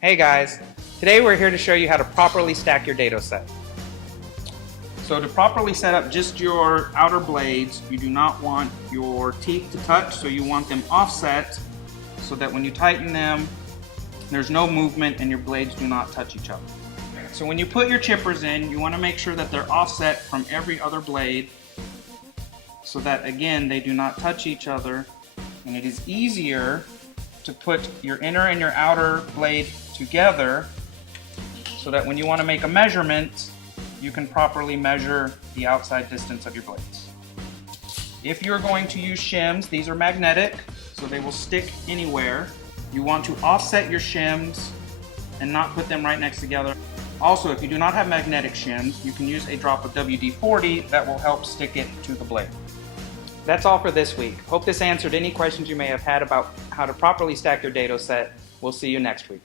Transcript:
Hey guys, today we're here to show you how to properly stack your dado set. So to properly set up just your outer blades, you do not want your teeth to touch, so you want them offset so that when you tighten them, there's no movement and your blades do not touch each other. So when you put your chippers in, you want to make sure that they're offset from every other blade so that again they do not touch each other, and it is easier to put your inner and your outer blade together so that when you want to make a measurement, you can properly measure the outside distance of your blades. If you're going to use shims, these are magnetic, so they will stick anywhere. You want to offset your shims and not put them right next together. Also, if you do not have magnetic shims, you can use a drop of WD-40 that will help stick it to the blade. That's all for this week. Hope this answered any questions you may have had about how to properly stack your dado set. We'll see you next week.